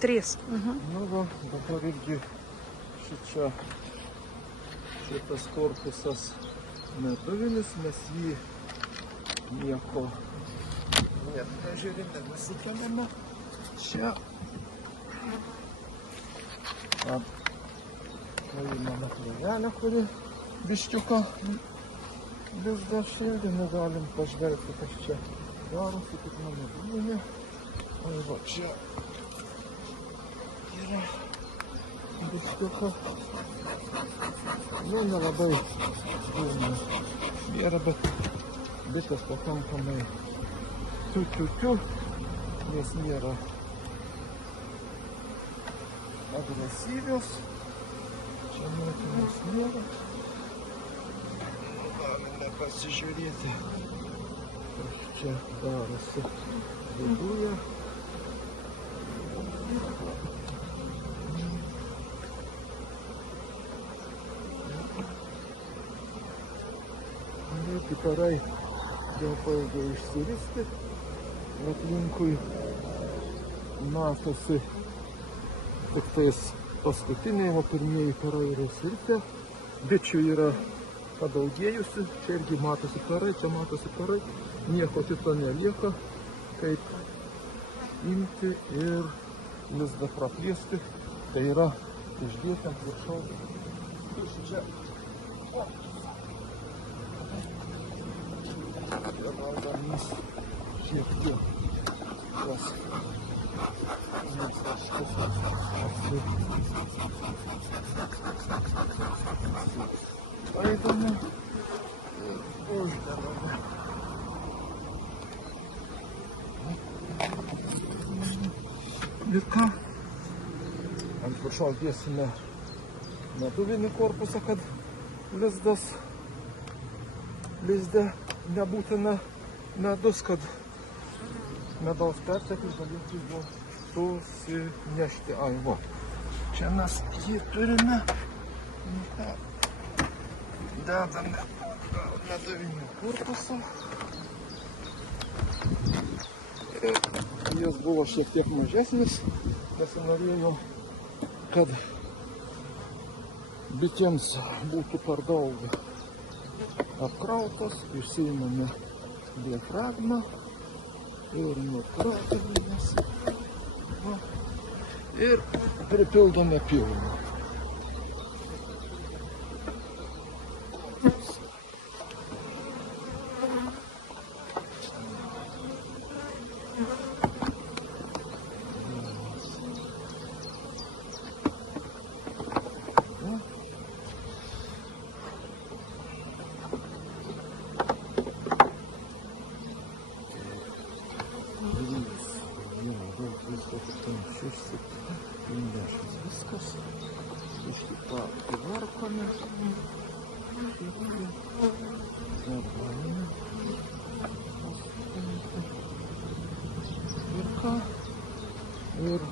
3. Nu va, dabar irgi šitas korpusas meduvinis, mes jį nieko nežiūrime, nesikeliame. Čia paimame plėvelę, kuri biškiuką lizdą šildymų, galim pažvelgti, kas čia darosi, kaip mano meduvinė. O va, čia yra biškiuką, nu nelabai nėra, bet bitės pakankamai tiu, nes nėra agresyvios. Čia motinos nėra. Galime pasižiūrėti, kas čia darosi viduje. Kiparai jau pailgai išsiristi, aplinkui matosi tik tais paskutiniai, o pirmieji karai yra išsirpę. Bičių yra padaugėjusi, čia irgi matosi karai, čia matosi karai, nieko kito nelieka, kaip imti ir lizdą praplėsti, tai yra išdėti ant viršaus. Čia valdomis šiek tiek tas taškus paidame ir uždarame. Ir ką? Ant viršaus dėsime meduvinį korpusą, kad lizde nebūtina medus, kad medaus perteklius galėtų jo susinešti. Ai, va. Čia mes jį turime. Dedame meduvinį korpusą. Jis buvo šiek tiek mažesnis, nesinorėjo, kad bitėms būtų per daug apkrautos, išsiimame diafragmą ir nukratome ir pripildome pilną. Viskas. Iškipą įvarkome. Ir ką? Ir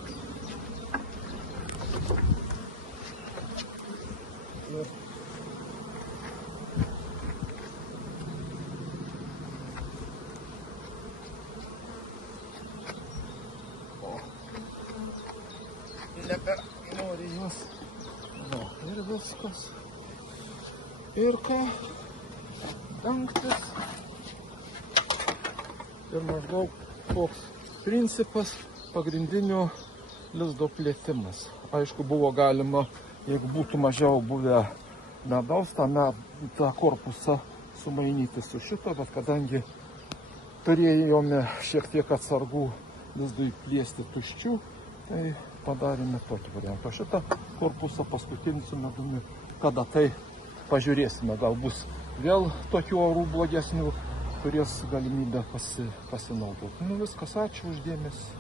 nebenori jos. Ir viskas. Ir ką? Dangtis. Ir maždaug toks principas pagrindinio lizdo plėtimas. Aišku, buvo galima, jeigu būtų mažiau buvę medaus, tą korpusą sumainyti su šito, bet kadangi turėjome šiek tiek atsargų lizdui plėsti tuščių, tai padarėme tokį variantą. Šitą korpusą paskutinį su medumi, kada tai pažiūrėsime, gal bus vėl tokių orų blogesnių, turės galimybę pasinaudoti. Nu viskas, ačiū už dėmesį.